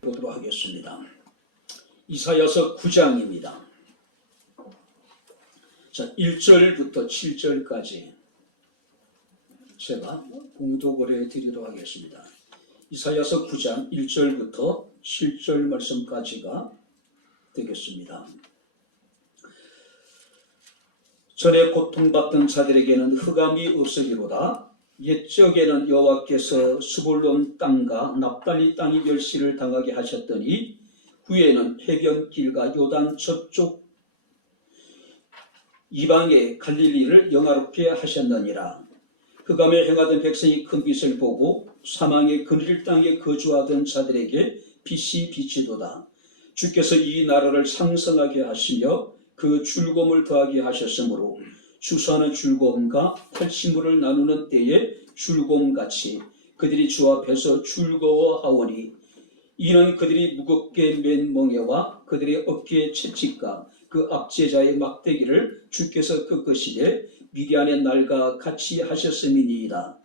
보도록 하겠습니다. 이사야서 9장입니다. 자, 1절부터 7절까지 제가 봉독을 해드리도록 하겠습니다. 이사야서 9장 1절부터 7절 말씀까지가 되겠습니다. 전에 고통받던 자들에게는 흑암이 없으리로다. 옛적에는 여호와께서 스불론 땅과 납달리 땅이 멸시를 당하게 하셨더니 후에는 해변길과 요단 저쪽 이방의 갈릴리를 영화롭게 하셨느니라. 흑암에 행하던 백성이 큰 빛을 보고 사망의 그늘 땅에 거주하던 자들에게 빛이 비치도다. 주께서 이 나라를 상성하게 하시며 그 즐거움을 더하게 하셨으므로 주사하는 즐거움과 탈취물을 나누는 때에 즐거움같이 그들이 주 앞에서 즐거워하오니 이는 그들이 무겁게 맨 멍에와 그들의 어깨의 채찍과 그 압제자의 막대기를 주께서 꺾으시되 미디안의 날과 같이 하셨음이니이다.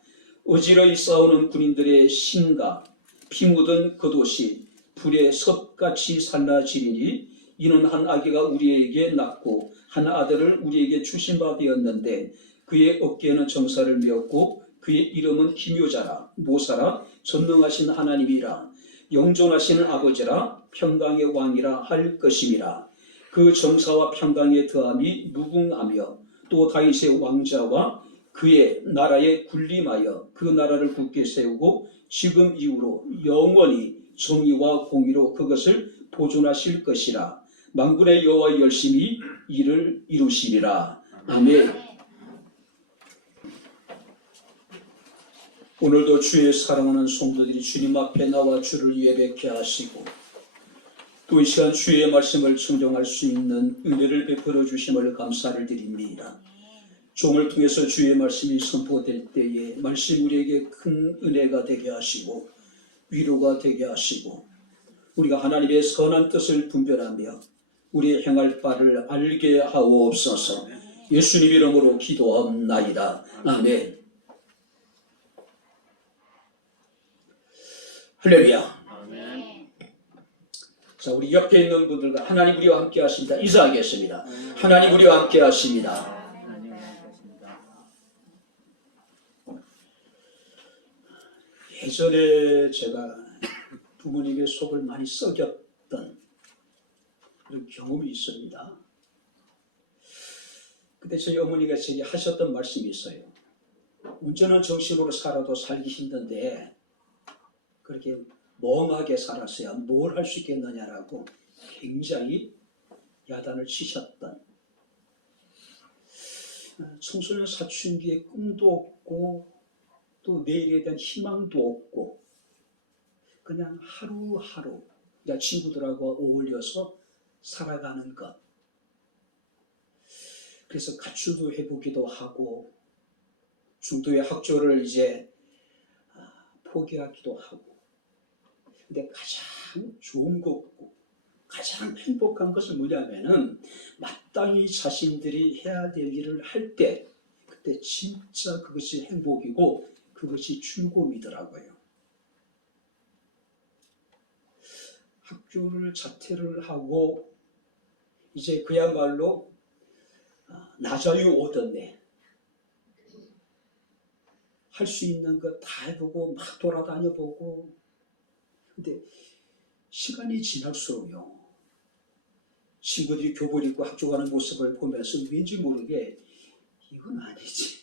어지러이 싸우는 군인들의 신과 피 묻은 겉옷이 불에 섭같이 살라지리니 이는 한 아기가 우리에게 낳고 한 아들을 우리에게 주신 바 되었는데 그의 어깨에는 정사를 메었고 그의 이름은 기묘자라 모사라 전능하신 하나님이라 영존하시는 아버지라 평강의 왕이라 할 것임이라. 그 정사와 평강의 더함이 무궁하며 또 다윗의 왕자와 그의 나라에 군림하여 그 나라를 굳게 세우고 지금 이후로 영원히 정의와 공의로 그것을 보존하실 것이라. 만군의 여호와 열심히 이를 이루시리라. 아멘. 오늘도 주의 사랑하는 성도들이 주님 앞에 나와 주를 예배케 하시고 또 이 시간 주의 말씀을 청정할 수 있는 은혜를 베풀어 주심을 감사를 드립니다. 종을 통해서 주의 말씀이 선포될 때에 말씀 우리에게 큰 은혜가 되게 하시고 위로가 되게 하시고 우리가 하나님의 선한 뜻을 분별하며 우리의 행할 바를 알게 하옵소서. 예수님 이름으로 기도하옵나이다. 아멘. 할렐루야. 자, 우리 옆에 있는 분들과 하나님 우리와 함께 하십니다. 인사하겠습니다. 하나님 우리와 함께 하십니다. 예전에 제가 부모님의 속을 많이 썩였던 그런 경험이 있습니다. 그때 저희 어머니가 제게 하셨던 말씀이 있어요. 온전한 정신으로 살아도 살기 힘든데 그렇게 멍하게 살았어야 뭘 할 수 있겠느냐라고 굉장히 야단을 치셨던, 청소년 사춘기에 꿈도 없고 또 내일에 대한 희망도 없고 그냥 하루하루 친구들하고 어울려서 살아가는 것. 그래서 가출도 해보기도 하고 중도의 학교를 이제 포기하기도 하고. 근데 가장 좋은 것고 가장 행복한 것은 뭐냐면은 마땅히 자신들이 해야 될 일을 할 때 그때 진짜 그것이 행복이고 그것이 즐거움이더라고요. 학교를 자퇴를 하고 이제 그야말로 나자유 얻었네. 할 수 있는 거 다 해보고 막 돌아다녀보고. 근데 시간이 지날수록요, 친구들이 교복 입고 학교 가는 모습을 보면서 왠지 모르게 이건 아니지.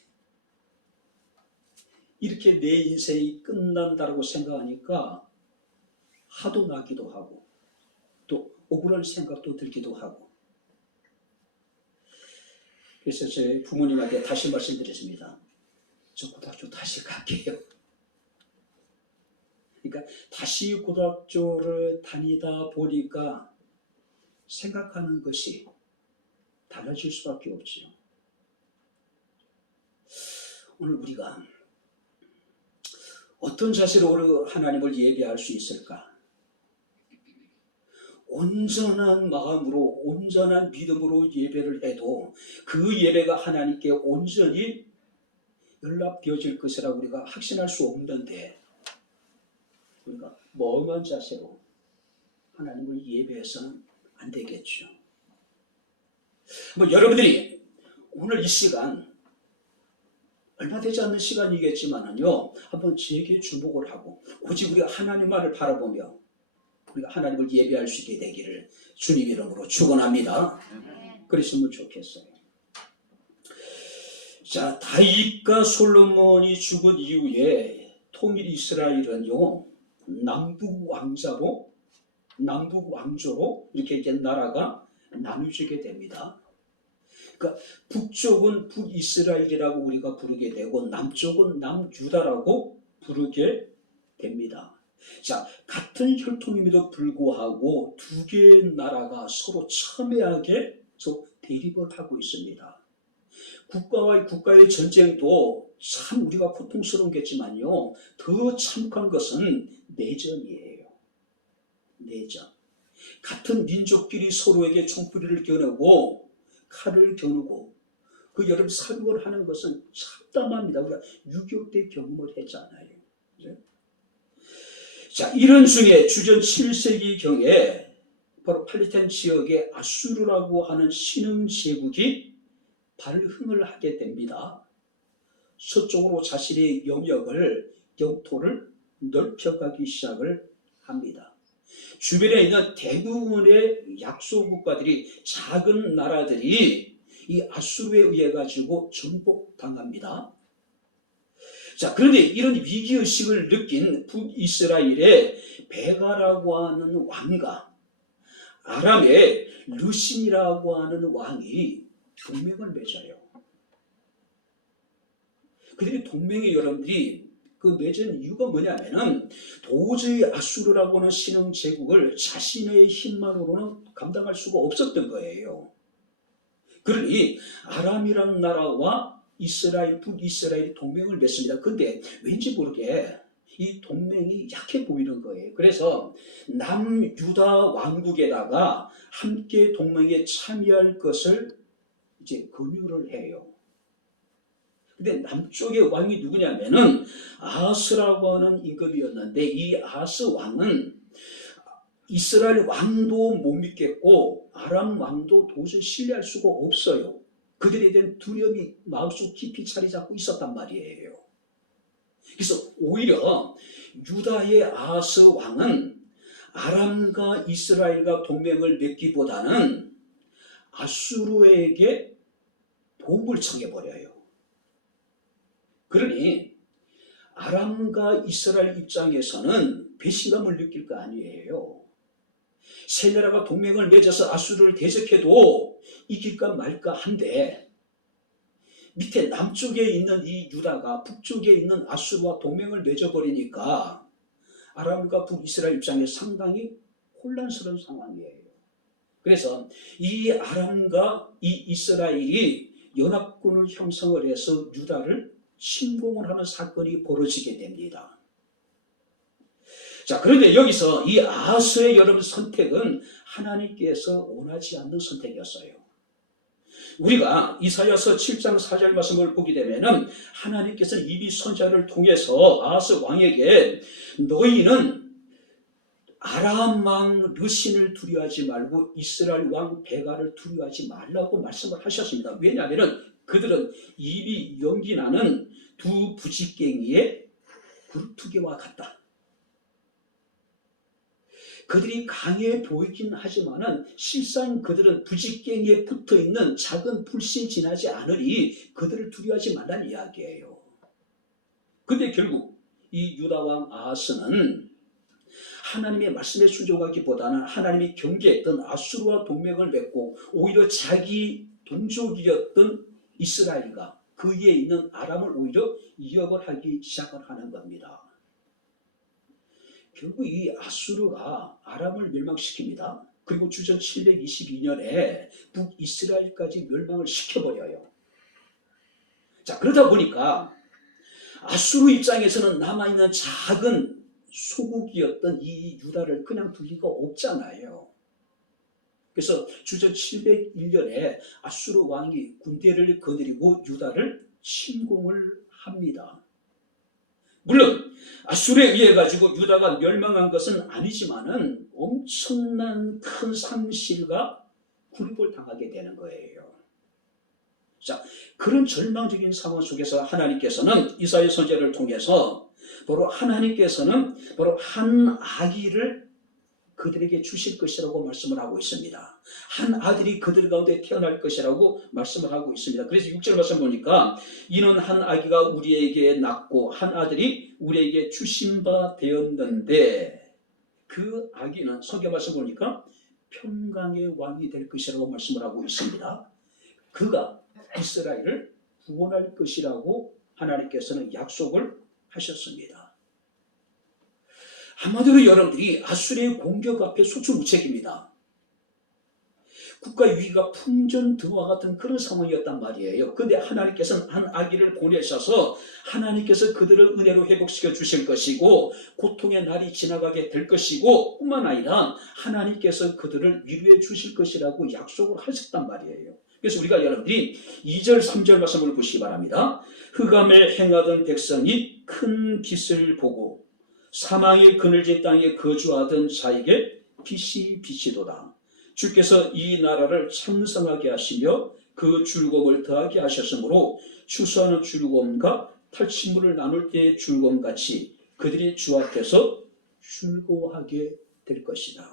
이렇게 내 인생이 끝난다고 생각하니까 화도 나기도 하고 또 억울한 생각도 들기도 하고. 그래서 제 부모님한테 다시 말씀드렸습니다. 저 고등학교 다시 갈게요. 그러니까 다시 고등학교를 다니다 보니까 생각하는 것이 달라질 수밖에 없지요. 오늘 우리가 어떤 자세로 하나님을 예배할 수 있을까? 온전한 마음으로 온전한 믿음으로 예배를 해도 그 예배가 하나님께 온전히 연락되어질 것이라고 우리가 확신할 수 없는데 우리가 멍한 자세로 하나님을 예배해서는 안 되겠죠. 여러분들이 오늘 이 시간 얼마 되지 않는 시간이겠지만요, 한번 제게 주목을 하고 오직 우리가 하나님만을 바라보며 우리가 하나님을 예배할 수 있게 되기를 주님 이름으로 축원합니다. 그랬으면 좋겠어요. 자, 다윗과 솔로몬이 죽은 이후에 통일 이스라엘은요, 남북 왕조로 이렇게 이제 나라가 나뉘어지게 됩니다. 그러니까 북쪽은 북이스라엘이라고 우리가 부르게 되고 남쪽은 남유다라고 부르게 됩니다. 자, 같은 혈통임에도 불구하고 두 개의 나라가 서로 첨예하게 대립을 하고 있습니다. 국가와의 국가의 전쟁도 참 우리가 고통스러운겠지만요, 더 참혹한 것은 내전이에요. 내전. 같은 민족끼리 서로에게 총부리를 겨누고 칼을 겨누고 여러분 사륙을 하는 것은 참담합니다. 우리가 6.25때 경험을 했잖아요. 그죠? 자, 이런 중에 주전 7세기경에 바로 팔레스타인 지역의 아수르라고 하는 신흥 제국이 발흥을 하게 됩니다. 서쪽으로 자신의 영토를 넓혀가기 시작을 합니다. 주변에 있는 대부분의 약소 국가들이, 작은 나라들이 이 아수르에 의해 가지고 정복당합니다. 자, 그런데 이런 위기의식을 느낀 북이스라엘의 베가라고 하는 왕과 아람의 르신이라고 하는 왕이 동맹을 맺어요. 그들이 동맹의 여러분들이 맺은 이유가 뭐냐면은 도저히 아수르라고 하는 신흥 제국을 자신의 힘만으로는 감당할 수가 없었던 거예요. 그러니 아람이라는 나라와 북이스라엘이 동맹을 맺습니다. 그런데 왠지 모르게 이 동맹이 약해 보이는 거예요. 그래서 남유다 왕국에다가 함께 동맹에 참여할 것을 이제 권유를 해요. 근데 남쪽의 왕이 누구냐면은 아하스라고 하는 임금이었는데, 이 아하스 왕은 이스라엘 왕도 못 믿겠고 아람 왕도 도저히 신뢰할 수가 없어요. 그들에 대한 두려움이 마음속 깊이 자리 잡고 있었단 말이에요. 그래서 오히려 유다의 아하스 왕은 아람과 이스라엘과 동맹을 맺기보다는 아수르에게 도움을 청해버려요. 그러니 아람과 이스라엘 입장에서는 배신감을 느낄 거 아니에요. 세 나라가 동맹을 맺어서 아수르를 대적해도 이길까 말까 한데, 밑에 남쪽에 있는 이 유다가 북쪽에 있는 아수르와 동맹을 맺어버리니까 아람과 북이스라엘 입장에서 상당히 혼란스러운 상황이에요. 그래서 이 아람과 이 이스라엘이 연합군을 형성을 해서 유다를 침공을 하는 사건이 벌어지게 됩니다. 자, 그런데 여기서 이 아하스의 여러분 선택은 하나님께서 원하지 않는 선택이었어요. 우리가 이사야서 7장 4절 말씀을 보게 되면은 하나님께서 이미 선지자를 통해서 아하스 왕에게 너희는 아람 왕 르신을 두려워하지 말고 이스라엘 왕 베가를 두려워하지 말라고 말씀을 하셨습니다. 왜냐하면 그들은 입이 연기 나는 두 부지깽이의 굴투기와 같다. 그들이 강해 보이긴 하지만은 실상 그들은 부지깽이에 붙어있는 작은 불씨에 지나지 않으리 그들을 두려워하지 말라는 이야기예요. 근데 결국 이 유다왕 아하스는 하나님의 말씀에 순종하기보다는 하나님이 경계했던 아수르와 동맹을 맺고 오히려 자기 동족이었던 이스라엘과 그 위에 있는 아람을 오히려 위협을 하기 시작을 하는 겁니다. 결국 이 아수르가 아람을 멸망시킵니다. 그리고 주전 722년에 북이스라엘까지 멸망을 시켜버려요. 자, 그러다 보니까 아수르 입장에서는 남아있는 작은 소국이었던 이 유다를 그냥 둘 리가 없잖아요. 그래서 주전 701년에 아수르 왕이 군대를 거느리고 유다를 침공을 합니다. 물론 아수르에 의해 가지고 유다가 멸망한 것은 아니지만은 엄청난 큰 상실과 굴복을 당하게 되는 거예요. 자, 그런 절망적인 상황 속에서 하나님께서는 이사야 선지자를 통해서 하나님께서는 한 아기를 그들에게 주실 것이라고 말씀을 하고 있습니다. 한 아들이 그들 가운데 태어날 것이라고 말씀을 하고 있습니다. 그래서 6절 말씀 보니까 이는 한 아기가 우리에게 낳고 한 아들이 우리에게 주신 바 되었는데 그 아기는 성경 말씀 보니까 평강의 왕이 될 것이라고 말씀을 하고 있습니다. 그가 이스라엘을 구원할 것이라고 하나님께서는 약속을 하셨습니다. 한마디로 여러분들이 아수르의 공격 앞에 소출우책입니다. 국가 위기가 풍전등화 같은 그런 상황이었단 말이에요. 그런데 하나님께서는 한 아기를 보내셔서 하나님께서 그들을 은혜로 회복시켜 주실 것이고 고통의 날이 지나가게 될 것이고 뿐만 아니라 하나님께서 그들을 위로해 주실 것이라고 약속을 하셨단 말이에요. 그래서 우리가 여러분들이 2절 3절 말씀을 보시기 바랍니다. 흑암에 행하던 백성이 큰 빛을 보고 사망의 그늘진 땅에 거주하던 자에게 빛이 비치도다. 주께서 이 나라를 창성하게 하시며 그 즐거움을 더하게 하셨으므로 추수하는 즐거움과 탈취물을 나눌 때의 즐거움같이 그들이 주 앞에서 즐거워하게 될 것이다.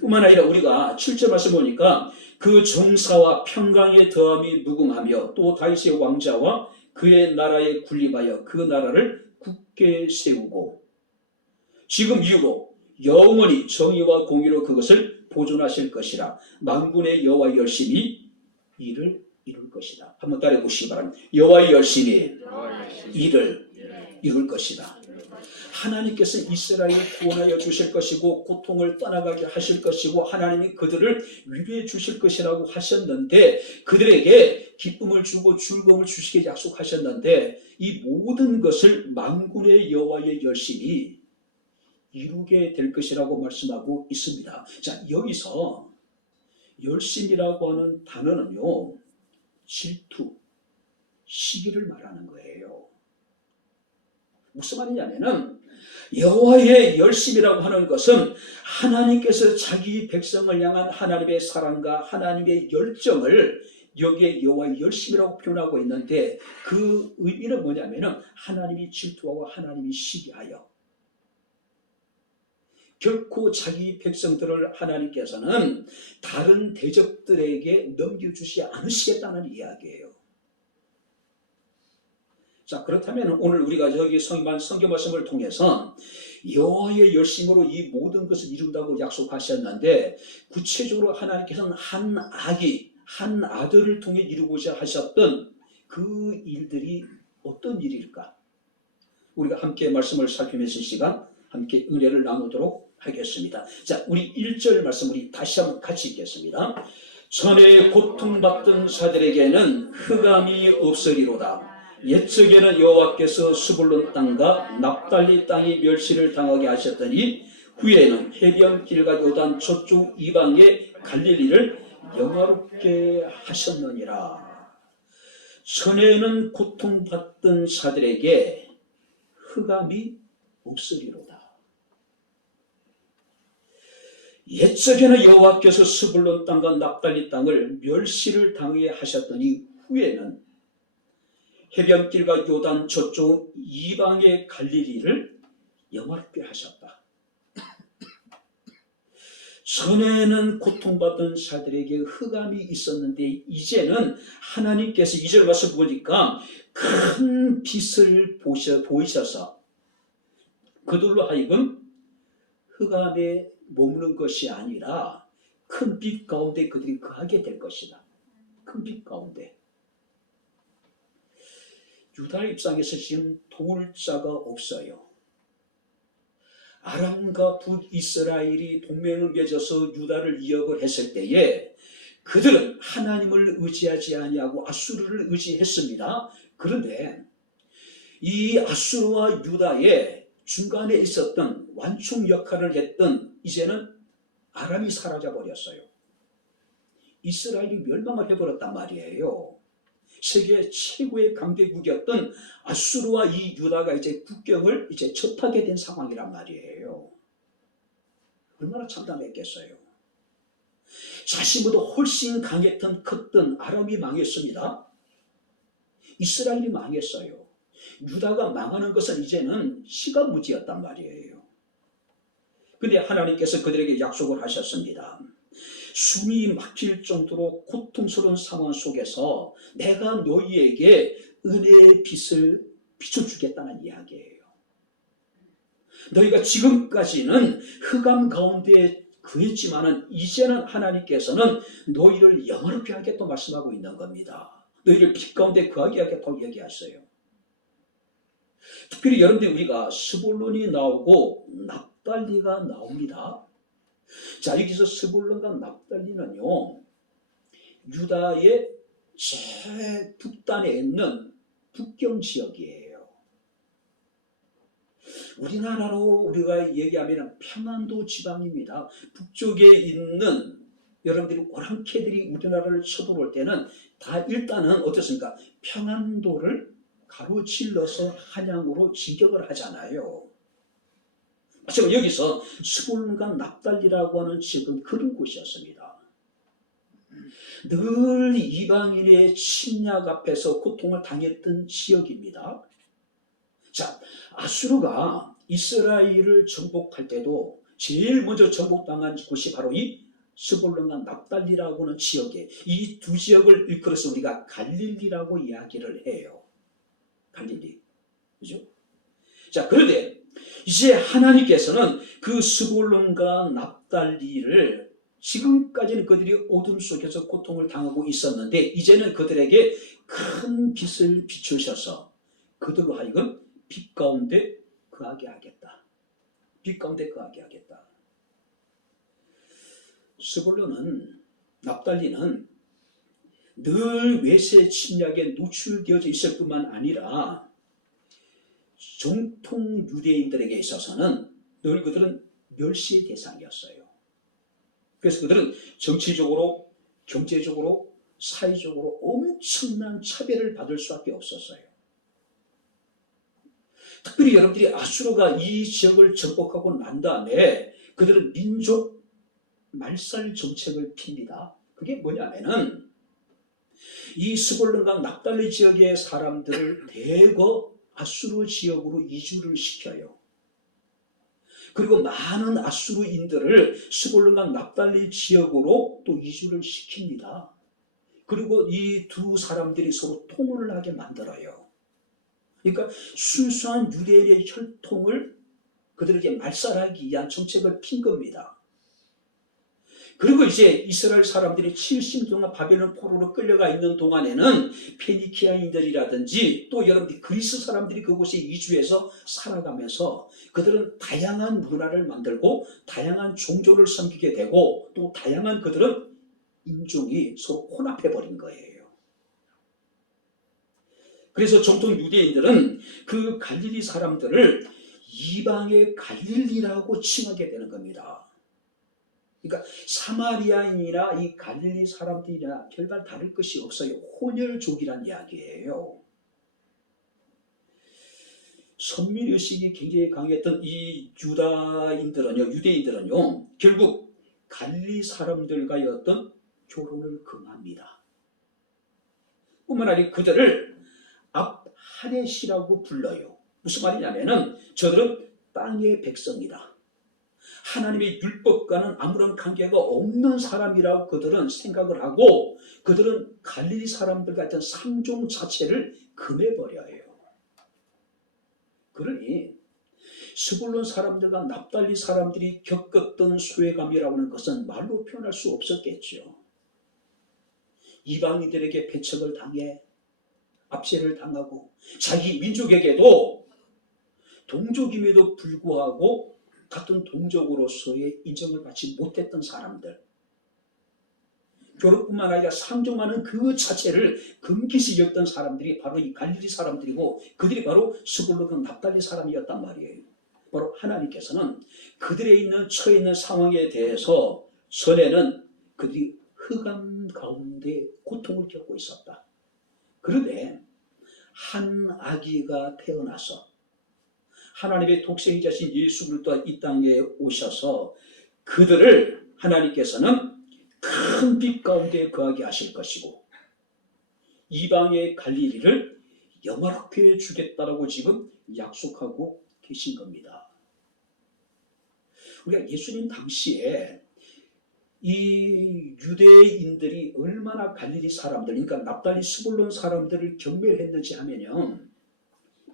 뿐만 아니라 우리가 7절 말씀 보니까 그 정사와 평강의 더함이 무궁하며 또 다윗의 왕자와 그의 나라에 군림하여 그 나라를 굳게 세우고 지금 이후로 영원히 정의와 공의로 그것을 보존하실 것이라. 만군의 여호와의 열심히 이를 이룰 것이다. 한번 따라해 보시기 바랍니다. 여호와의 열심히 이를 이룰 것이다. 하나님께서 이스라엘을 구원하여 주실 것이고 고통을 떠나가게 하실 것이고 하나님이 그들을 위로해 주실 것이라고 하셨는데 그들에게 기쁨을 주고 즐거움을 주시게 약속하셨는데 이 모든 것을 만군의 여호와의 열심히 이루게 될 것이라고 말씀하고 있습니다. 자, 여기서 열심이라고 하는 단어는요, 질투, 시기를 말하는 거예요. 무슨 말이냐면은 여호와의 열심이라고 하는 것은 하나님께서 자기 백성을 향한 하나님의 사랑과 하나님의 열정을 여기에 여호와의 열심이라고 표현하고 있는데 그 의미는 뭐냐면은 하나님이 질투하고 하나님이 시기하여 결코 자기 백성들을 하나님께서는 다른 대적들에게 넘겨주지 않으시겠다는 이야기예요. 자, 그렇다면 오늘 우리가 여기 성경 말씀을 통해서 여호와의 열심으로 이 모든 것을 이룬다고 약속하셨는데 구체적으로 하나님께서는 한 아기, 한 아들을 통해 이루고자 하셨던 그 일들이 어떤 일일까? 우리가 함께 말씀을 살피면서 시간 함께 은혜를 나누도록 하겠습니다. 자, 우리 1절 말씀 우리 다시 한번 같이 읽겠습니다. 전에 고통받던 자들에게는 흑암이 없으리로다. 옛적에는 여호와께서 스불론 땅과 납달리 땅이 멸시를 당하게 하셨더니 후에는 해변길과 요단 저쪽 이방의 갈릴리를 영화롭게 하셨느니라. 전에는 고통받던 자들에게 흑암이 없으리로다. 옛적에는 여호와께서 스불론 땅과 납달리 땅을 멸시를 당하게 하셨더니 후에는 해변길과 요단 저쪽 이방의 갈릴리를 영화롭게 하셨다. 전에는 고통받은 자들에게 흑암이 있었는데 이제는 하나님께서 2절 말씀 보니까 큰 빛을 보이셔서 그들로 하여금 흑암에 머무는 것이 아니라 큰 빛 가운데 그들이 거하게 될 것이다. 큰 빛 가운데. 유다 입장에서 지금 도울 자가 없어요. 아람과 북이스라엘이 동맹을 맺어서 유다를 위협을 했을 때에 그들은 하나님을 의지하지 아니하고 아수르를 의지했습니다. 그런데 이 아수르와 유다의 중간에 있었던 완충 역할을 했던 이제는 아람이 사라져 버렸어요. 이스라엘이 멸망을 해버렸단 말이에요. 세계 최고의 강대국이었던 아수르와 이 유다가 이제 국경을 이제 접하게 된 상황이란 말이에요. 얼마나 참담했겠어요. 자신보다 훨씬 강했던 컸던 아람이 망했습니다. 이스라엘이 망했어요. 유다가 망하는 것은 이제는 시간문제였단 말이에요. 근데 하나님께서 그들에게 약속을 하셨습니다. 숨이 막힐 정도로 고통스러운 상황 속에서 내가 너희에게 은혜의 빛을 비춰주겠다는 이야기예요. 너희가 지금까지는 흑암 가운데 그랬지만은 이제는 하나님께서는 너희를 영원롭게 하겠다고 말씀하고 있는 겁니다. 너희를 빛 가운데 거하게 하겠다고 얘기하셨어요. 특별히 여러분들 우리가 스불론이 나오고 납달리가 나옵니다. 자, 여기서 스불론과 납달리는요, 유다의 최북단에 있는 북경 지역이에요. 우리나라로 우리가 얘기하면 평안도 지방입니다. 북쪽에 있는 여러분들이 오랑캐들이 우리나라를 쳐들어올 때는 다 일단은 어떻습니까? 평안도를 가로질러서 한양으로 진격을 하잖아요. 마찬가지로 여기서 스불론과 납달리라고 하는 지역은 그런 곳이었습니다. 늘 이방인의 침략 앞에서 고통을 당했던 지역입니다. 자, 아수르가 이스라엘을 정복할 때도 제일 먼저 정복당한 곳이 바로 이 스불론과 납달리라고 하는 지역에, 이 두 지역을 일컬어서 우리가 갈릴리라고 이야기를 해요. 갈릴리. 그죠? 자, 그런데 이제 하나님께서는 그 스불론과 납달리를, 지금까지는 그들이 어둠 속에서 고통을 당하고 있었는데 이제는 그들에게 큰 빛을 비추셔서 그들로 하여금 빛 가운데 거하게 하겠다. 빛 가운데 거하게 하겠다. 스불론은, 납달리는 늘 외세 침략에 노출되어져 있을 뿐만 아니라 정통 유대인들에게 있어서는 늘 그들은 멸시의 대상이었어요. 그래서 그들은 정치적으로, 경제적으로, 사회적으로 엄청난 차별을 받을 수밖에 없었어요. 특별히 여러분들이 아수르가 이 지역을 정복하고 난 다음에 그들은 민족 말살 정책을 핍니다. 그게 뭐냐면은 이 스불론과 납달리 지역의 사람들을 대거 아수르 지역으로 이주를 시켜요. 그리고 많은 아수르인들을 스불론과 납달리 지역으로 또 이주를 시킵니다. 그리고 이 두 사람들이 서로 통혼을 하게 만들어요. 그러니까 순수한 유대인의 혈통을 그들에게 말살하기 위한 정책을 핀 겁니다. 그리고 이제 이스라엘 사람들이 70년 동안 바벨론 포로로 끌려가 있는 동안에는 페니키아인들이라든지 또 여러분들이 그리스 사람들이 그곳에 이주해서 살아가면서 그들은 다양한 문화를 만들고 다양한 종교를 섬기게 되고 또 다양한 그들은 인종이 서로 혼합해버린 거예요. 그래서 정통 유대인들은 그 갈릴리 사람들을 이방의 갈릴리라고 칭하게 되는 겁니다. 그러니까 사마리아인이나 이 갈릴리 사람들이나 별반 다를 것이 없어요. 혼혈족이란 이야기예요. 선민의식이 굉장히 강했던 이 유대인들은요, 결국 갈릴리 사람들과의 어떤 결혼을 금합니다. 뿐만 아니라 그들을 압하렛이라고 불러요. 무슨 말이냐면은 저들은 땅의 백성이다. 하나님의 율법과는 아무런 관계가 없는 사람이라고 그들은 생각을 하고 그들은 갈릴리 사람들 같은 상종 자체를 금해버려요. 그러니 스불론 사람들과 납달리 사람들이 겪었던 소외감이라고 하는 것은 말로 표현할 수 없었겠죠. 이방인들에게 배척을 당해 압제를 당하고 자기 민족에게도 동족임에도 불구하고 같은 동족으로서의 인정을 받지 못했던 사람들, 결혼뿐만 아니라 상종하는 그 자체를 금기시 여겼던 사람들이 바로 이 갈릴리 사람들이고 그들이 바로 스불론 납달리 사람이었단 말이에요. 바로 하나님께서는 그들의 있는 처해 있는 상황에 대해서 전에는 그들이 흑암 가운데 고통을 겪고 있었다. 그런데 한 아기가 태어나서 하나님의 독생자신 예수 그리스도가 이 땅에 오셔서 그들을 하나님께서는 큰 빛 가운데 거하게 하실 것이고 이방의 갈릴리를 영화롭게 해주겠다라고 지금 약속하고 계신 겁니다. 우리가 예수님 당시에 이 유대인들이 얼마나 갈릴리 사람들, 그러니까 납달리 스불론 사람들을 경멸했는지 하면요,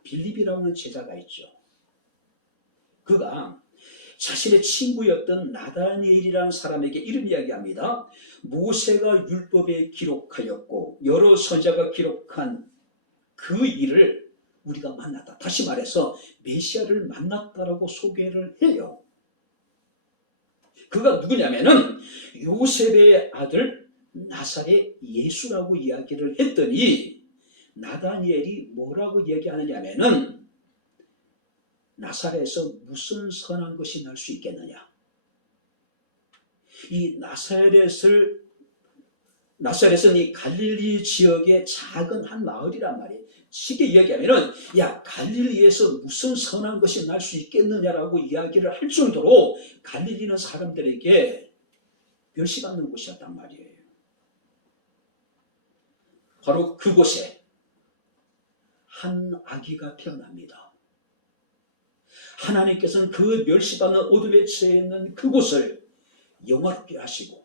빌립이라고 하는 제자가 있죠. 그가 자신의 친구였던 나다니엘이라는 사람에게 이런 이야기합니다. 모세가 율법에 기록하였고 여러 선지자가 기록한 그 일을 우리가 만났다. 다시 말해서 메시아를 만났다라고 소개를 해요. 그가 누구냐면은 요셉의 아들 나사렛 예수라고 이야기를 했더니 나다니엘이 뭐라고 이야기하느냐면은 나사렛에서 무슨 선한 것이 날 수 있겠느냐. 이 나사렛은 이 갈릴리 지역의 작은 한 마을이란 말이에요. 쉽게 이야기하면은 야 갈릴리에서 무슨 선한 것이 날 수 있겠느냐라고 이야기를 할 정도로 갈릴리는 사람들에게 멸시받는 곳이었단 말이에요. 바로 그곳에 한 아기가 태어납니다. 하나님께서는 그 멸시받는 어둠에 처해 있는 그곳을 영화롭게 하시고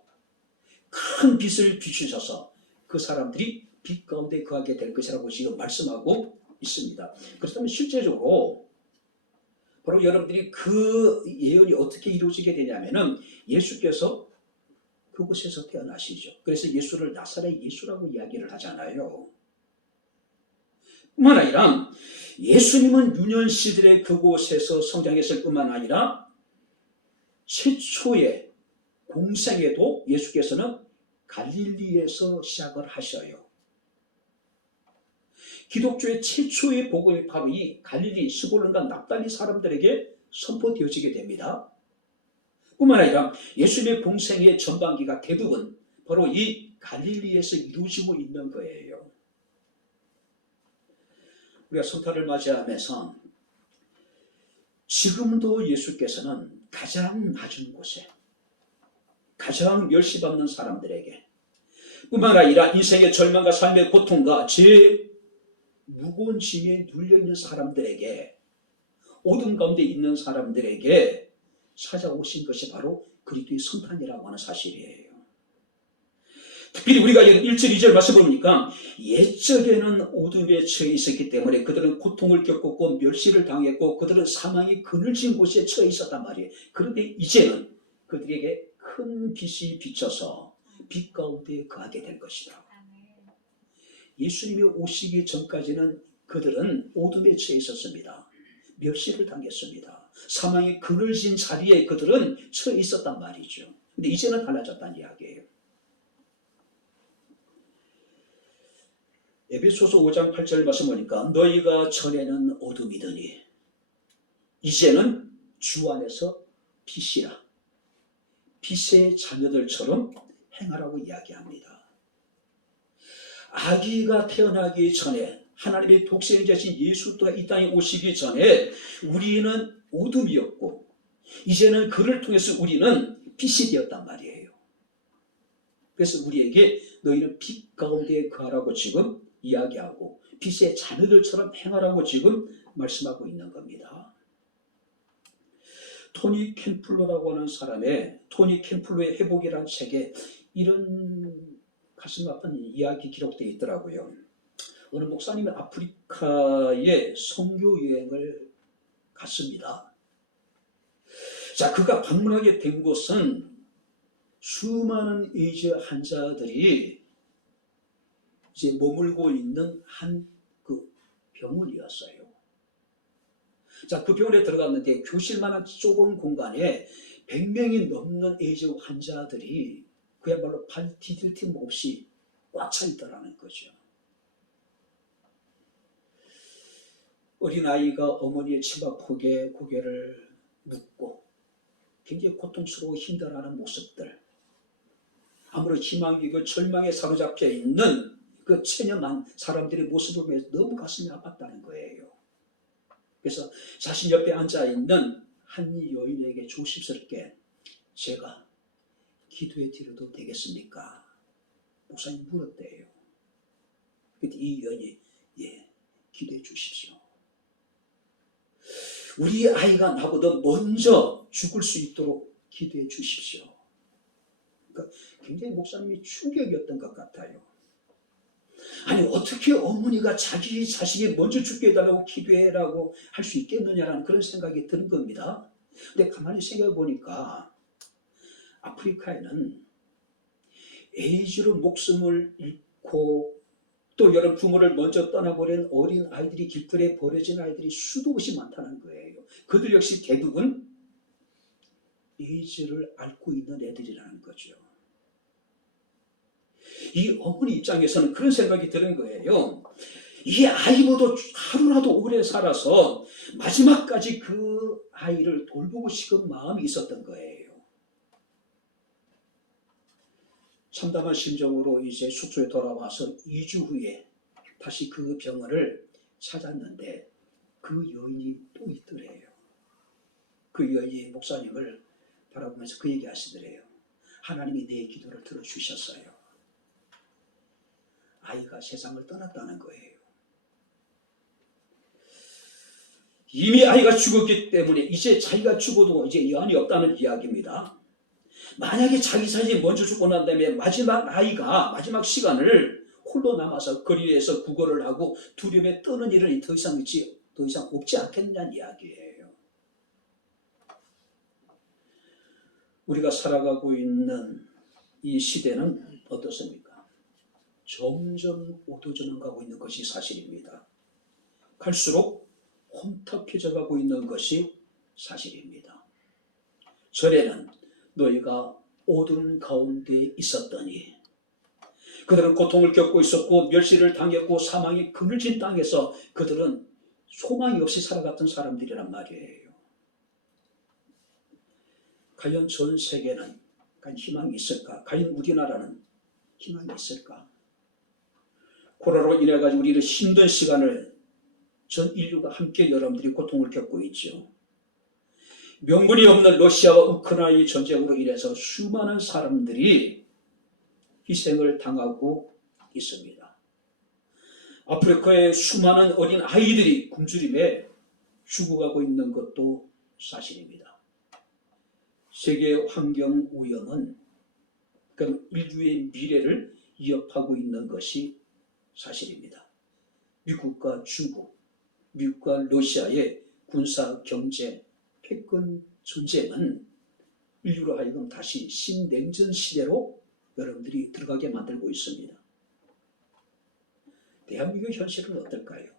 큰 빛을 비추셔서 그 사람들이 빛 가운데 거하게 될 것이라고 지금 말씀하고 있습니다. 그렇다면 실제적으로 바로 여러분들이 그 예언이 어떻게 이루어지게 되냐면은 예수께서 그곳에서 태어나시죠. 그래서 예수를 나사렛 예수라고 이야기를 하잖아요. 뿐만 아니라 예수님은 유년 시절에 그곳에서 성장했을 뿐만 아니라 최초의 공생에도 예수께서는 갈릴리에서 시작을 하셔요. 기독교의 최초의 복음이 바로 이 갈릴리, 스불론과 납달리 사람들에게 선포되어지게 됩니다. 뿐만 아니라 예수님의 공생의 전반기가 대부분 바로 이 갈릴리에서 이루어지고 있는 거예요. 우리가 성탄을 맞이하면서 지금도 예수께서는 가장 낮은 곳에 가장 멸시받는 사람들에게 뿐만 아니라 인생의 절망과 삶의 고통과 죄의 무거운 짐에 눌려있는 사람들에게 어둠 가운데 있는 사람들에게 찾아오신 것이 바로 그리스도의 성탄이라고 하는 사실이에요. 특별히 우리가 1절 2절 말씀을 보니까 옛적에는 어둠에 처해 있었기 때문에 그들은 고통을 겪었고 멸시를 당했고 그들은 사망이 그늘진 곳에 처해 있었단 말이에요. 그런데 이제는 그들에게 큰 빛이 비쳐서 빛 가운데 거하게 될 것이다. 예수님이 오시기 전까지는 그들은 어둠에 처해 있었습니다. 멸시를 당했습니다. 사망이 그늘진 자리에 그들은 처해 있었단 말이죠. 근데 이제는 달라졌다는 이야기예요. 에베소서 5장 8절 말씀 보니까 너희가 전에는 어둠이더니 이제는 주 안에서 빛이라 빛의 자녀들처럼 행하라고 이야기합니다. 아기가 태어나기 전에 하나님의 독생자신 예수가 이 땅에 오시기 전에 우리는 어둠이었고 이제는 그를 통해서 우리는 빛이 되었단 말이에요. 그래서 우리에게 너희는 빛 가운데 거하라고 지금 이야기하고 빛의 자녀들처럼 행하라고 지금 말씀하고 있는 겁니다. 토니 캠플러라고 하는 사람의 토니 캠플러의 회복이라는 책에 이런 가슴 아픈 이야기 기록되어 있더라고요. 어느 목사님이 아프리카에 선교 여행을 갔습니다. 자, 그가 방문하게 된 곳은 수많은 에이즈 환자들이 이제 머물고 있는 한 그 병원이었어요. 자, 그 병원에 들어갔는데 교실만한 좁은 공간에 100명이 넘는 에이즈 환자들이 그야말로 발 디딜 틈 없이 꽉 차 있더라는 거죠. 어린아이가 어머니의 치마폭에 고개를 묻고 굉장히 고통스러워 힘들어하는 모습들, 아무런 희망이 그 절망에 사로잡혀 있는 그 체념한 사람들의 모습을 보면서 너무 가슴이 아팠다는 거예요. 그래서 자신 옆에 앉아있는 한 여인에게 조심스럽게 제가 기도해 드려도 되겠습니까? 목사님 물었대요. 그때 이 여인이 예, 기도해 주십시오. 우리 아이가 나보다 먼저 죽을 수 있도록 기도해 주십시오. 그러니까 굉장히 목사님이 충격이었던 것 같아요. 아니 어떻게 어머니가 자기 자식이 먼저 죽게 해달라고 기도해라고 할 수 있겠느냐라는 그런 생각이 드는 겁니다. 근데 가만히 생각해 보니까 아프리카에는 에이즈로 목숨을 잃고 또 여러 부모를 먼저 떠나버린 어린 아이들이 길거리에 버려진 아이들이 수도 없이 많다는 거예요. 그들 역시 대부분 에이즈를 앓고 있는 애들이라는 거죠. 이 어머니 입장에서는 그런 생각이 드는 거예요. 이 아이보다 하루라도 오래 살아서 마지막까지 그 아이를 돌보고 싶은 마음이 있었던 거예요. 참담한 심정으로 이제 숙소에 돌아와서 2주 후에 다시 그 병원을 찾았는데 그 여인이 또 있더래요. 그 여인이 목사님을 바라보면서 그 얘기 하시더래요. 하나님이 내 기도를 들어주셨어요. 아이가 세상을 떠났다는 거예요. 이미 아이가 죽었기 때문에 이제 자기가 죽어도 이제 여한이 없다는 이야기입니다. 만약에 자기 자신이 먼저 죽고 난 다음에 마지막 시간을 홀로 남아서 거리에서 구걸을 하고 두려움에 떠는 일은 더 이상 없지 않겠느냐는 이야기예요. 우리가 살아가고 있는 이 시대는 어떻습니까? 점점 어두워져 가고 있는 것이 사실입니다. 갈수록 혼탁해져 가고 있는 것이 사실입니다. 전에는 너희가 어두운 가운데 있었더니 그들은 고통을 겪고 있었고 멸시를 당했고 사망이 그늘진 땅에서 그들은 소망이 없이 살아갔던 사람들이란 말이에요. 과연 전 세계는 희망이 있을까? 과연 우리나라는 희망이 있을까? 코로나로 인해 가지고 우리는 힘든 시간을 전 인류가 함께 여러분들이 고통을 겪고 있죠. 명분이 없는 러시아와 우크라이나 전쟁으로 인해서 수많은 사람들이 희생을 당하고 있습니다. 아프리카의 수많은 어린 아이들이 굶주림에 죽어가고 있는 것도 사실입니다. 세계 환경 오염은 그럼 인류의 미래를 위협하고 있는 것이 사실입니다. 미국과 중국, 미국과 러시아의 군사 경제 패권 전쟁은 인류로 하여금 다시 신냉전 시대로 여러분들이 들어가게 만들고 있습니다. 대한민국 현실은 어떨까요?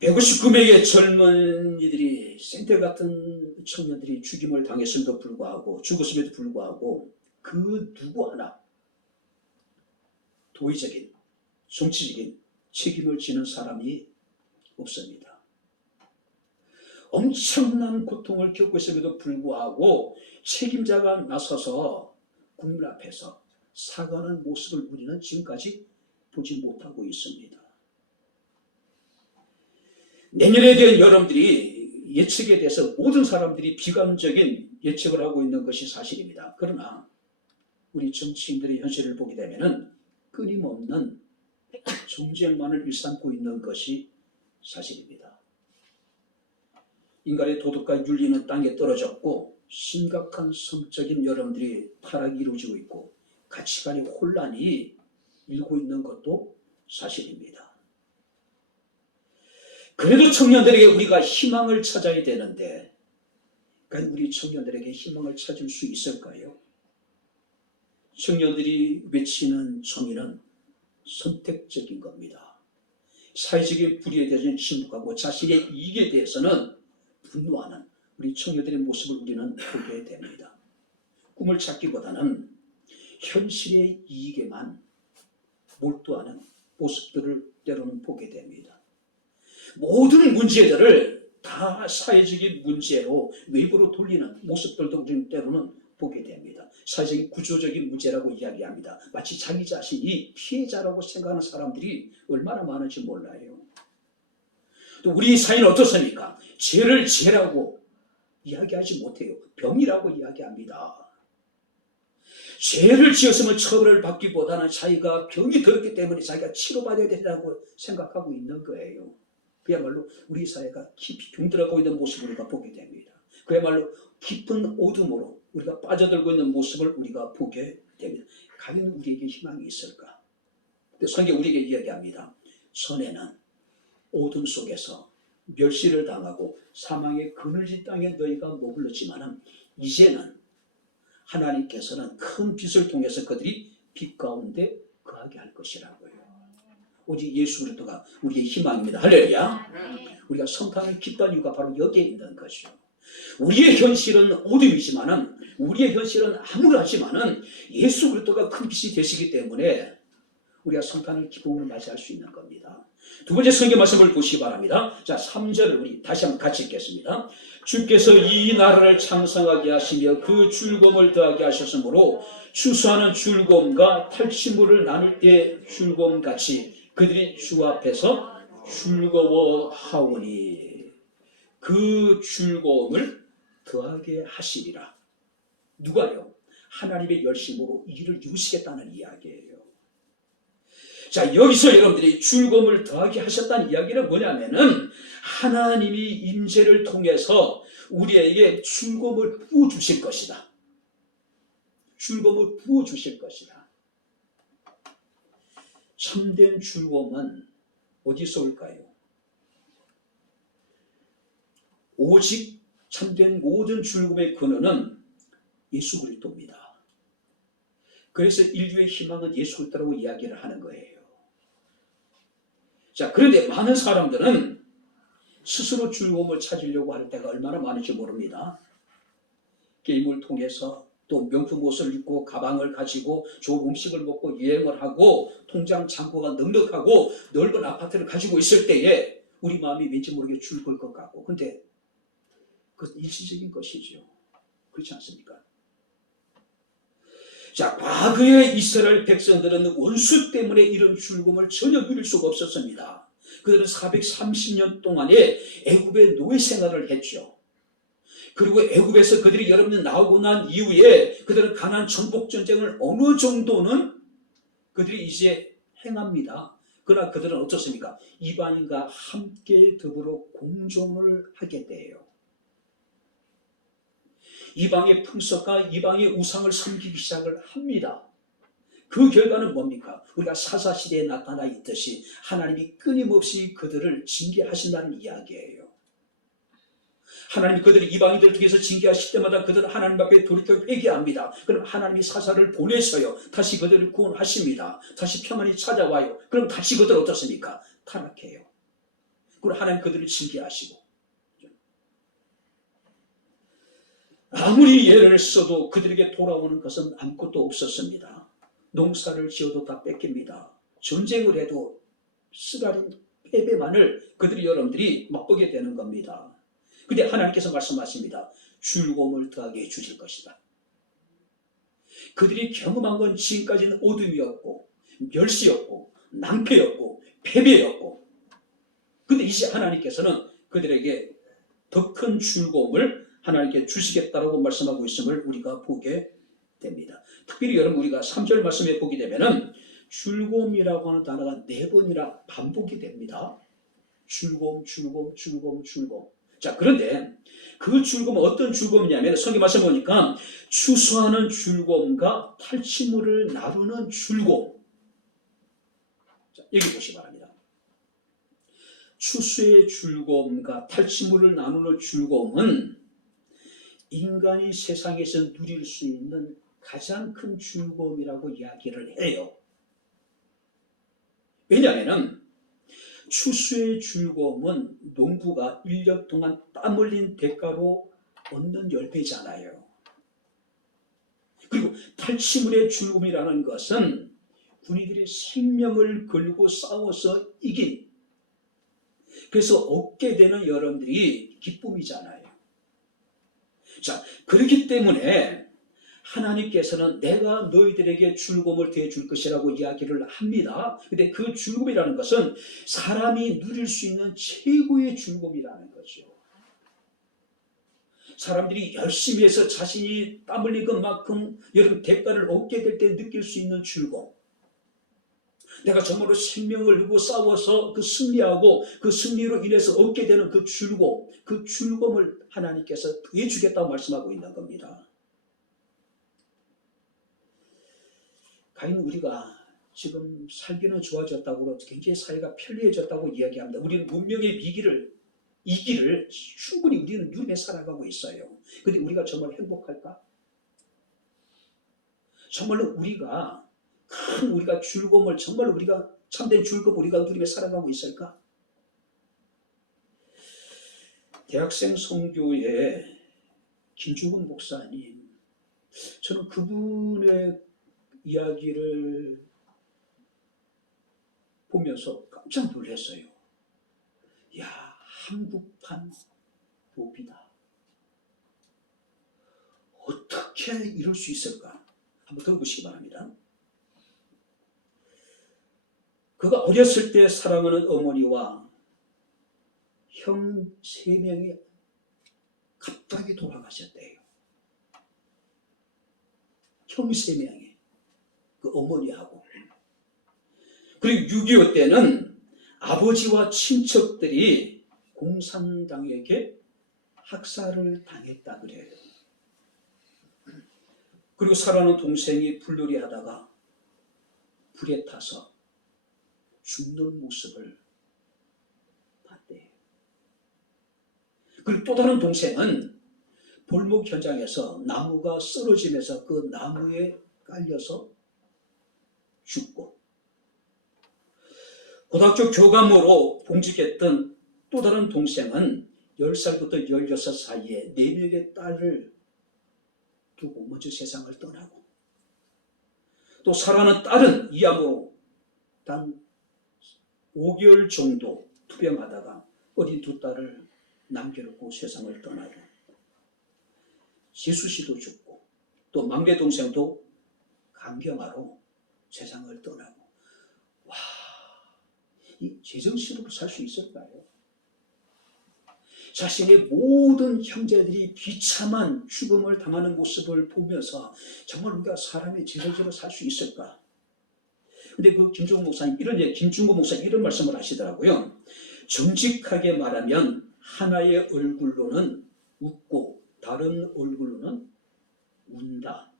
159명의 젊은이들이 생태 같은 청년들이 죽임을 당했음에도 불구하고 죽었음에도 불구하고 그 누구 하나 도의적인 정치적인 책임을 지는 사람이 없습니다. 엄청난 고통을 겪고 있음에도 불구하고 책임자가 나서서 국민 앞에서 사과하는 모습을 우리는 지금까지 보지 못하고 있습니다. 내년에 대한 여러분들이 예측에 대해서 모든 사람들이 비관적인 예측을 하고 있는 것이 사실입니다. 그러나 우리 정치인들의 현실을 보게 되면 끊임없는 정쟁만을 일삼고 있는 것이 사실입니다. 인간의 도덕과 윤리는 땅에 떨어졌고 심각한 성적인 여러분들이 타락이 이루어지고 있고 가치관의 혼란이 일고 있는 것도 사실입니다. 그래도 청년들에게 우리가 희망을 찾아야 되는데 그러니까 우리 청년들에게 희망을 찾을 수 있을까요? 청년들이 외치는 정의는 선택적인 겁니다. 사회적인 불의에 대해서는 침묵하고 자신의 이익에 대해서는 분노하는 우리 청년들의 모습을 우리는 보게 됩니다. 꿈을 찾기보다는 현실의 이익에만 몰두하는 모습들을 때로는 보게 됩니다. 모든 문제들을 다 사회적인 문제로 외부로 돌리는 모습들도 우리는 때로는 보게 됩니다. 사회적인 구조적인 문제라고 이야기합니다. 마치 자기 자신이 피해자라고 생각하는 사람들이 얼마나 많은지 몰라요. 또 우리 사회는 어떻습니까? 죄를 죄라고 이야기하지 못해요. 병이라고 이야기합니다. 죄를 지었으면 처벌을 받기보다는 자기가 병이 들었기 때문에 자기가 치료받아야 된다고 생각하고 있는 거예요. 그야말로 우리 사회가 깊이 병들어가고 있는 모습을 우리가 보게 됩니다. 그야말로 깊은 어둠으로 우리가 빠져들고 있는 모습을 우리가 보게 됩니다. 과연 우리에게 희망이 있을까? 성경 우리에게 이야기합니다. 전에는 어둠 속에서 멸시를 당하고 사망의 그늘진 땅에 너희가 머물렀지만 이제는 하나님께서는 큰 빛을 통해서 그들이 빛 가운데 거하게 할 것이라고요. 오직 예수 그리스도가 우리의 희망입니다. 할렐루야. 우리가 성탄을 기뻐하는 이유가 바로 여기에 있는 것이죠. 우리의 현실은 어둠이지만은, 우리의 현실은 암울하지만은 예수 그리스도가 큰 빛이 되시기 때문에 우리가 성탄을 기쁨으로 맞이할 수 있는 겁니다. 두 번째 성경 말씀을 보시기 바랍니다. 자, 3절을 우리 다시 한번 같이 읽겠습니다. 주께서 이 나라를 창성하게 하시며 그 즐거움을 더하게 하셨으므로 추수하는 즐거움과 탈취물을 나눌 때 즐거움같이 그들이 주 앞에서 즐거워하오니 그 즐거움을 더하게 하시리라. 누가요? 하나님의 열심으로 이 일을 이루시겠다는 이야기예요. 자, 여기서 여러분들이 즐거움을 더하게 하셨다는 이야기는 뭐냐면은 하나님이 임재를 통해서 우리에게 즐거움을 부어주실 것이다. 즐거움을 부어주실 것이다. 참된 즐거움은 어디서 올까요? 오직 참된 모든 즐거움의 근원은 예수 그리스도입니다. 그래서 인류의 희망은 예수 그리스도라고 이야기를 하는 거예요. 자, 그런데 많은 사람들은 스스로 즐거움을 찾으려고 할 때가 얼마나 많은지 모릅니다. 게임을 통해서 또 명품 옷을 입고 가방을 가지고 좋은 음식을 먹고 여행을 하고 통장 잔고가 넉넉하고 넓은 아파트를 가지고 있을 때에 우리 마음이 왠지 모르게 즐거울 것 같고, 근데 그것은 일시적인 것이죠. 그렇지 않습니까? 자, 과거의 이스라엘 백성들은 원수 때문에 이런 즐거움을 전혀 누릴 수가 없었습니다. 그들은 430년 동안에 애굽의 노예 생활을 했죠. 그리고 애굽에서 그들이 여러 번 나오고 난 이후에 그들은 가나안 정복 전쟁을 어느 정도는 그들이 이제 행합니다. 그러나 그들은 어떻습니까? 이방인과 함께 더불어 공존을 하게 돼요. 이방의 풍속과 이방의 우상을 섬기기 시작을 합니다. 그 결과는 뭡니까? 우리가 사사시대에 나타나 있듯이 하나님이 끊임없이 그들을 징계하신다는 이야기예요. 하나님이 그들이 이방인들을 통해서 징계하실 때마다 그들은 하나님 앞에 돌이켜 회개합니다. 그럼 하나님이 사사를 보내서요, 다시 그들을 구원하십니다. 다시 평안이 찾아와요. 그럼 다시 그들은 어떻습니까? 타락해요. 그리고 하나님 그들을 징계하시고, 아무리 예를 써도 그들에게 돌아오는 것은 아무것도 없었습니다. 농사를 지어도 다 뺏깁니다. 전쟁을 해도 쓰라린 패배만을 그들이 여러분들이 맛보게 되는 겁니다. 근데 하나님께서 말씀하십니다. 즐거움을 더하게 해주실 것이다. 그들이 경험한 건 지금까지는 어둠이었고 멸시였고 낭패였고 패배였고, 근데 이제 하나님께서는 그들에게 더 큰 즐거움을 하나님께 주시겠다라고 말씀하고 있음을 우리가 보게 됩니다. 특별히 여러분 우리가 3절 말씀에 보게 되면은 즐거움이라고 하는 단어가 4번이나 반복이 됩니다. 즐거움, 즐거움, 즐거움, 즐거움. 자, 그런데 그 즐거움은 어떤 즐거움이냐면 성경 말씀 보니까 추수하는 즐거움과 탈취물을 나누는 즐거움. 자, 여기 보시기 바랍니다. 추수의 즐거움과 탈취물을 나누는 즐거움은 인간이 세상에서 누릴 수 있는 가장 큰 즐거움이라고 이야기를 해요. 왜냐하면 추수의 즐거움은 농부가 1년 동안 땀 흘린 대가로 얻는 열매잖아요. 그리고 탈취물의 즐거움이라는 것은 군인들이 생명을 걸고 싸워서 이긴, 그래서 얻게 되는 여러분들이 기쁨이잖아요. 자, 그렇기 때문에 하나님께서는 내가 너희들에게 즐거움을 더해줄 것이라고 이야기를 합니다. 근데 그 즐거움이라는 것은 사람이 누릴 수 있는 최고의 즐거움이라는 거죠. 사람들이 열심히 해서 자신이 땀 흘린 것만큼 여러분 대가를 얻게 될 때 느낄 수 있는 즐거움. 내가 정말로 생명을 걸고 싸워서 그 승리하고 그 승리로 인해서 얻게 되는 그 즐거움을 하나님께서 더해 주겠다고 말씀하고 있는 겁니다. 과연 우리가 지금 살기는 좋아졌다고 굉장히 사회가 편리해졌다고 이야기합니다. 우리는 문명의 이기를 충분히 우리는 누리며 살아가고 있어요. 그런데 우리가 정말 행복할까? 정말로 우리가 즐거움을 정말로 우리가 참된 즐거움을 우리가 누리며 살아가고 있을까? 대학생 선교의 김중근 목사님, 저는 그분의 이야기를 보면서 깜짝 놀랐어요. 야, 한국판 도피다. 어떻게 이럴 수 있을까? 한번 들어보시기 바랍니다. 그가 어렸을 때 사랑하는 어머니와 형 3명이 갑자기 돌아가셨대요. 형 3명이. 그 어머니하고. 그리고 6.25 때는 아버지와 친척들이 공산당에게 학살을 당했다 그래요. 그리고 사랑하는 동생이 불놀이 하다가 불에 타서 죽는 모습을 봤대요. 그리고 또 다른 동생은 벌목 현장에서 나무가 쓰러지면서 그 나무에 깔려서 죽고, 고등학교 교감으로 봉직했던 또 다른 동생은 10살부터 16살 사이에 4명의 딸을 두고 먼저 세상을 떠나고, 또 사랑하는 딸은 이암으로 단 5개월 정도 투병하다가 어린 2딸을 남겨놓고 세상을 떠나고, 지수 씨도 죽고, 또 막내 동생도 간경화로 세상을 떠나고. 와, 이 제정신으로 살 수 있을까요? 자신의 모든 형제들이 비참한 죽음을 당하는 모습을 보면서 정말 우리가 사람의 제정신으로 살 수 있을까? 근데 그 김중근 목사님 이런 말씀을 하시더라고요. 정직하게 말하면 하나의 얼굴로는 웃고 다른 얼굴로는 운다.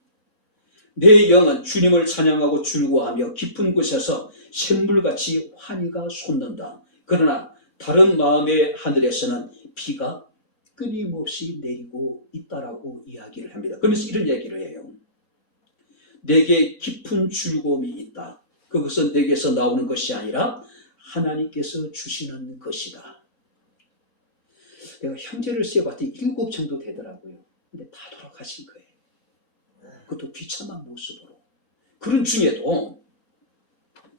내 영은 주님을 찬양하고 즐거워하며 깊은 곳에서 샘물같이 환희가 솟는다. 그러나 다른 마음의 하늘에서는 비가 끊임없이 내리고 있다라고 이야기를 합니다. 그러면서 이런 얘기를 해요. 내게 깊은 즐거움이 있다. 그것은 내게서 나오는 것이 아니라 하나님께서 주시는 것이다. 내가 형제를 세어봤더니 7 정도 되더라고요. 근데 다 돌아가신 거예요. 그것도 비참한 모습으로. 그런 중에도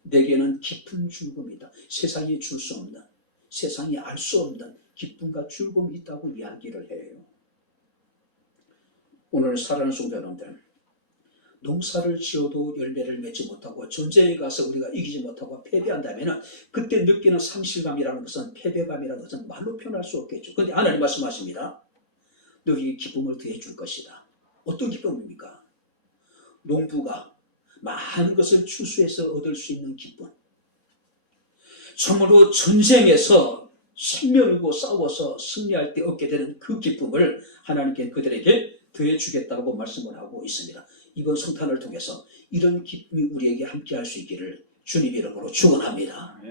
내게는 깊은 즐거움이다. 세상이 줄 수 없는, 세상이 알 수 없는 기쁨과 즐거움이 있다고 이야기를 해요. 오늘 사랑하는 성도 여러분들, 농사를 지어도 열매를 맺지 못하고 전쟁에 가서 우리가 이기지 못하고 패배한다면 그때 느끼는 상실감이라는 것은, 패배감이라는 것은 말로 표현할 수 없겠죠. 그런데 하나님 말씀하십니다. 너희에게 기쁨을 더해 줄 것이다. 어떤 기쁨입니까? 농부가 많은 것을 추수해서 얻을 수 있는 기쁨. 참으로 전쟁에서 생명을 걸고 싸워서 승리할 때 얻게 되는 그 기쁨을 하나님께 그들에게 더해 주겠다고 말씀을 하고 있습니다. 이번 성탄을 통해서 이런 기쁨이 우리에게 함께할 수 있기를 주님 이름으로 축원합니다.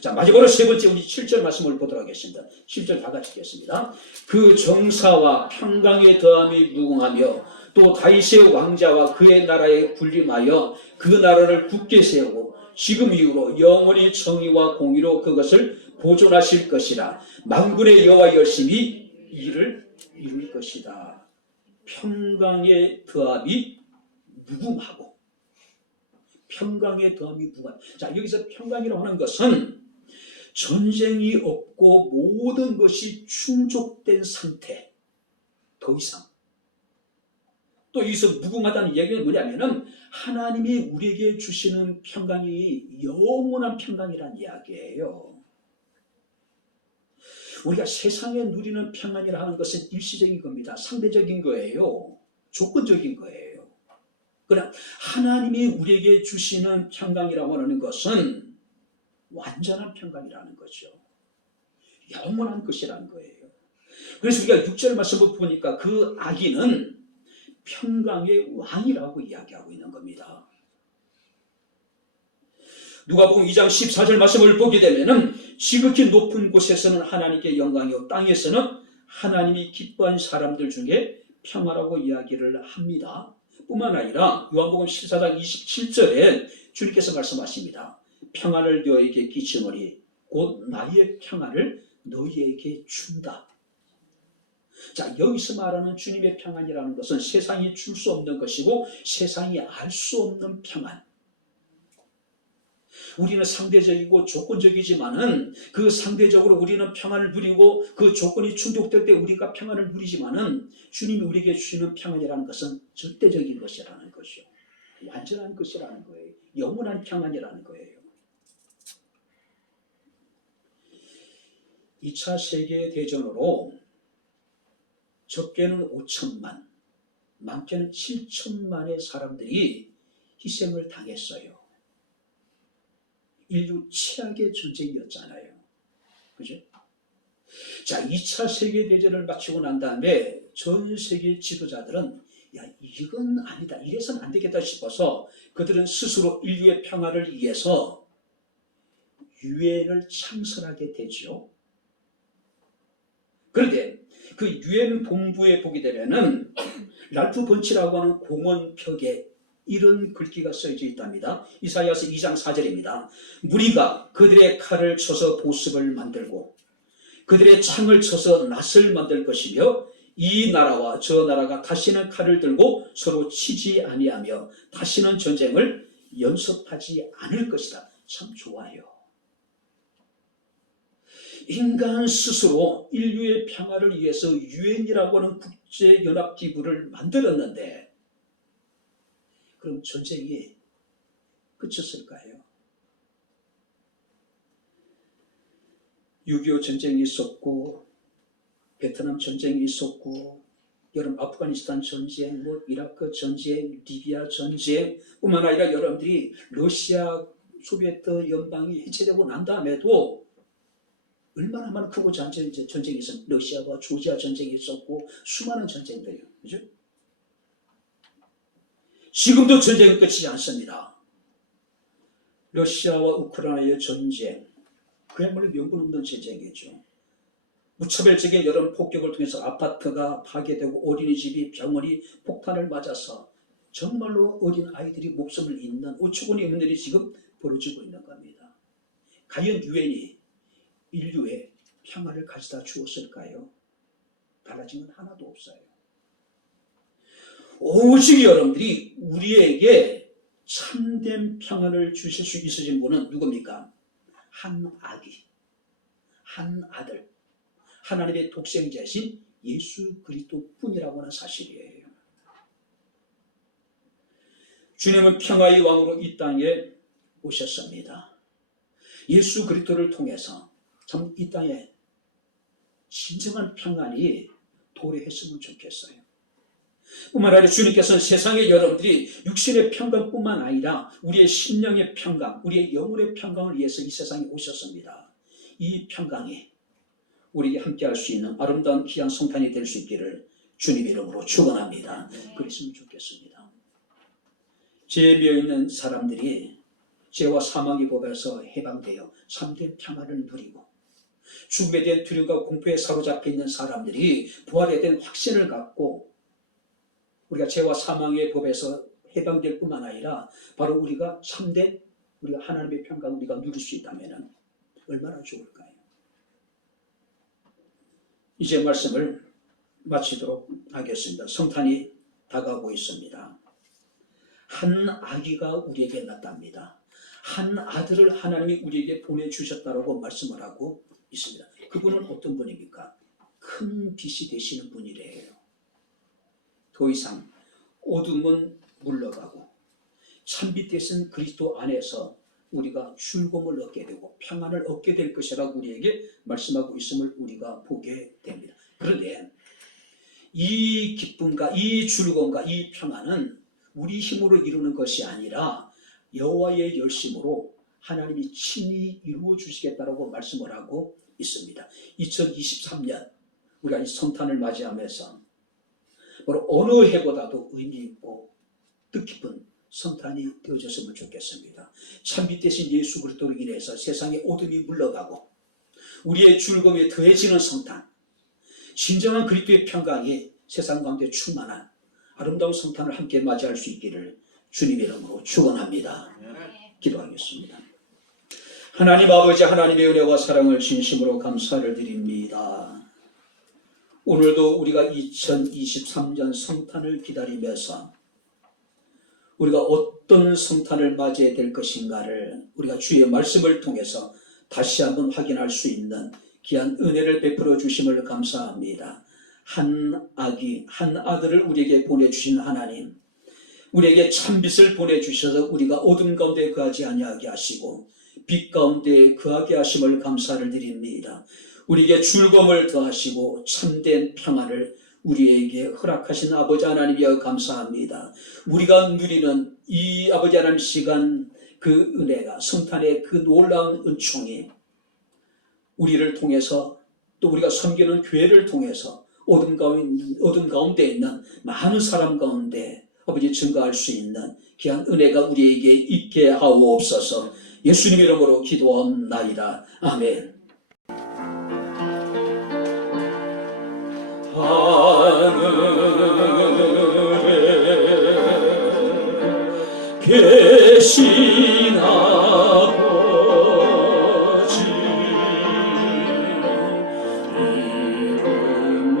자, 마지막으로 3번째 우리 7절 말씀을 보도록 하겠습니다. 7절 다 같이 읽겠습니다. 그 정사와 평강의 더함이 무궁하며 또 다윗의 왕자와 그의 나라에 군림하여 그 나라를 굳게 세우고 지금 이후로 영원히 정의와 공의로 그것을 보존하실 것이라. 만군의 여호와 열심히 일을 이룰 것이다. 평강의 더함이 무궁하고, 평강의 더함이 무궁하다. 자, 여기서 평강이라고 하는 것은 전쟁이 없고 모든 것이 충족된 상태, 더 이상 또 여기서 무궁하다는 얘기는 뭐냐면은 하나님이 우리에게 주시는 평강이 영원한 평강이란 이야기예요. 우리가 세상에 누리는 평안이라 하는 것은 일시적인 겁니다. 상대적인 거예요. 조건적인 거예요. 그러나 하나님이 우리에게 주시는 평강이라고 하는 것은 완전한 평강이라는 거죠. 영원한 것이라는 거예요. 그래서 우리가 6절 말씀을 보니까 그 아기는 평강의 왕이라고 이야기하고 있는 겁니다. 누가복음 2장 14절 말씀을 보게 되면은 지극히 높은 곳에서는 하나님께 영광이요 땅에서는 하나님이 기뻐한 사람들 중에 평화라고 이야기를 합니다. 뿐만 아니라 요한복음 14장 27절에 주님께서 말씀하십니다. 평안을 너희에게 끼치노니 곧 나의 평안을 너희에게 준다. 자, 여기서 말하는 주님의 평안이라는 것은 세상이 줄 수 없는 것이고 세상이 알 수 없는 평안. 우리는 상대적이고 조건적이지만은 그 상대적으로 우리는 평안을 누리고 그 조건이 충족될 때 우리가 평안을 누리지만은 주님이 우리에게 주시는 평안이라는 것은 절대적인 것이라는 것이요. 완전한 것이라는 거예요. 영원한 평안이라는 거예요. 2차 세계대전으로 적게는 5천만, 많게는 7천만의 사람들이 희생을 당했어요. 인류 최악의 전쟁이었잖아요. 그죠? 자, 2차 세계대전을 마치고 난 다음에 전 세계 지도자들은 야, 이건 아니다. 이래서는 안 되겠다 싶어서 그들은 스스로 인류의 평화를 위해서 유엔을 창설하게 되죠. 그런데 그 유엔 본부에 보게 되면은 랄프 번치라고 하는 공원벽에 이런 글귀가 써져 있답니다. 이사야서 2장 4절입니다. 무리가 그들의 칼을 쳐서 보습을 만들고 그들의 창을 쳐서 낫을 만들 것이며 이 나라와 저 나라가 다시는 칼을 들고 서로 치지 아니하며 다시는 전쟁을 연습하지 않을 것이다. 참 좋아요. 인간 스스로 인류의 평화를 위해서 유엔이라고 하는 국제연합기구를 만들었는데 그럼 전쟁이 그쳤을까요? 6.25 전쟁이 있었고 베트남 전쟁이 있었고 여러분 아프가니스탄 전쟁, 이라크 전쟁, 리비아 전쟁 뿐만 아니라 여러분들이 러시아 소비에트 연방이 해체되고 난 다음에도 얼마나 많은 크고 작은 전쟁이 있었고 러시아와 조지아 전쟁이 있었고 수많은 전쟁들이요. 그죠? 지금도 전쟁은 끝이지 않습니다. 러시아와 우크라이나의 전쟁, 그야말로 명분 없는 전쟁이죠. 무차별적인 여론 폭격을 통해서 아파트가 파괴되고 어린이집이 병원이 폭탄을 맞아서 정말로 어린 아이들이 목숨을 잃는 어처구니 없는 일이 지금 벌어지고 있는 겁니다. 과연 유엔이 인류의 평화를 가져다 주었을까요? 달라진 건 하나도 없어요. 오직 여러분들이 우리에게 참된 평안을 주실 수 있으신 분은 누굽니까? 한 아기, 한 아들, 하나님의 독생자이신 예수 그리스도뿐이라고 하는 사실이에요. 주님은 평화의 왕으로 이 땅에 오셨습니다. 예수 그리스도를 통해서 참 이 땅에 진정한 평안이 도래했으면 좋겠어요. 뿐만 아니라 주님께서는 세상의 여러분들이 육신의 평강뿐만 아니라 우리의 심령의 평강, 우리의 영혼의 평강을 위해서 이 세상에 오셨습니다. 이 평강이 우리에게 함께할 수 있는 아름다운 귀한 성탄이 될 수 있기를 주님 이름으로 축원합니다. 그랬으면 좋겠습니다. 죄에 미어있는 사람들이 죄와 사망의 법에서 해방되어 참된 평안을 누리고 죽음에 대한 두려움과 공포에 사로잡혀 있는 사람들이 부활에 대한 확신을 갖고 우리가 죄와 사망의 법에서 해방될 뿐만 아니라 바로 우리가 참된 우리가 하나님의 평강을 우리가 누릴 수 있다면 얼마나 좋을까요? 이제 말씀을 마치도록 하겠습니다. 성탄이 다가오고 있습니다. 한 아기가 우리에게 났답니다. 한 아들을 하나님이 우리에게 보내주셨다고 말씀을 하고 있습니다. 그분은 어떤 분입니까? 큰 빛이 되시는 분이래요. 더 이상 어둠은 물러가고 찬빛 대신 그리스도 안에서 우리가 즐거움을 얻게 되고 평안을 얻게 될 것이라고 우리에게 말씀하고 있음을 우리가 보게 됩니다. 그런데 이 기쁨과 이 즐거움과 이 평안은 우리 힘으로 이루는 것이 아니라 여호와의 열심으로 하나님이 친히 이루어 주시겠다라고 말씀을 하고 있습니다. 2023년 우리가 이 성탄을 맞이하면서 바로 어느 해보다도 의미 있고 뜻깊은 성탄이 되어졌으면 좋겠습니다. 참빛 대신 예수 그리스도로 인해서 세상의 어둠이 물러가고 우리의 즐거움이 더해지는 성탄, 진정한 그리스도의 평강이 세상 가운데 충만한 아름다운 성탄을 함께 맞이할 수 있기를 주님의 이름으로 축원합니다. 기도하겠습니다. 하나님 아버지, 하나님의 은혜와 사랑을 진심으로 감사를 드립니다. 오늘도 우리가 2023년 성탄을 기다리면서 우리가 어떤 성탄을 맞이해야 될 것인가를 우리가 주의 말씀을 통해서 다시 한번 확인할 수 있는 귀한 은혜를 베풀어 주심을 감사합니다. 한 아들을 우리에게 보내주신 하나님, 우리에게 참빛을 보내주셔서 우리가 어둠 가운데 거하지 아니하게 하시고 빛 가운데 거하게 하심을 감사를 드립니다. 우리에게 즐거움을 더하시고 참된 평안을 우리에게 허락하신 아버지 하나님이여 감사합니다. 우리가 누리는 이 아버지 하나님 시간 그 은혜가 성탄의 그 놀라운 은총이 우리를 통해서 또 우리가 섬기는 교회를 통해서 어둠 가운데 있는 많은 사람 가운데 아버지 증거할 수 있는 귀한 은혜가 우리에게 있게 하옵소서. 예수님 이름으로 기도하옵나이다. 아멘. 하늘에 계신 아버지 이름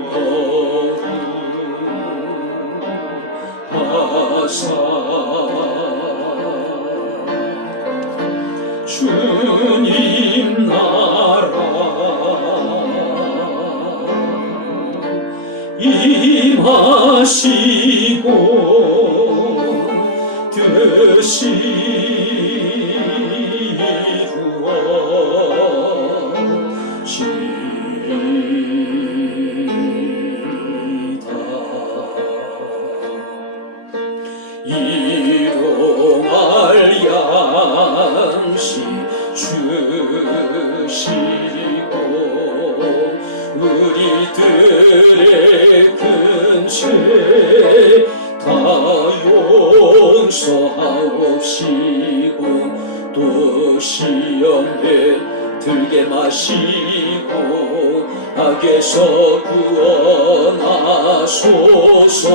거룩하사 주님 나라 임하시고 뜻이 이루어지리이다. 일용할 양식 주시고 우리들의 큰 죄 다 용서하옵시고 또 시험에 들게 마시고 악에서 구원하소서.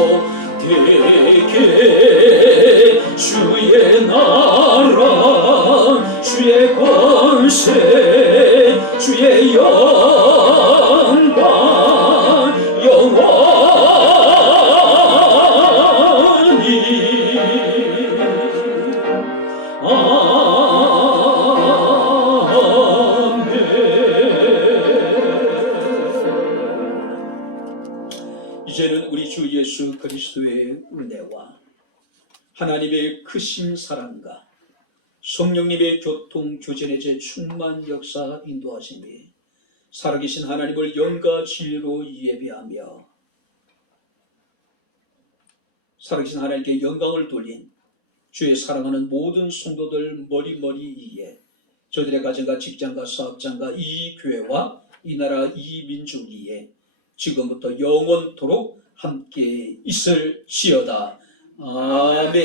되게 주의 나라 주의 권세 주의 영광 영원히 아멘. 이제는 우리 주 예수 그리스도의 은혜와 하나님의 크신 사랑과 성령님의 교통 교전의 제 충만 역사 인도하심이 살아계신 하나님을 영과 진리로 예배하며 살아계신 하나님께 영광을 돌린 주의 사랑하는 모든 성도들 머리머리 위에 저들의 가정과 직장과 사업장과 이 교회와 이 나라 이 민족 위에 지금부터 영원토록 함께 있을지어다. 아멘.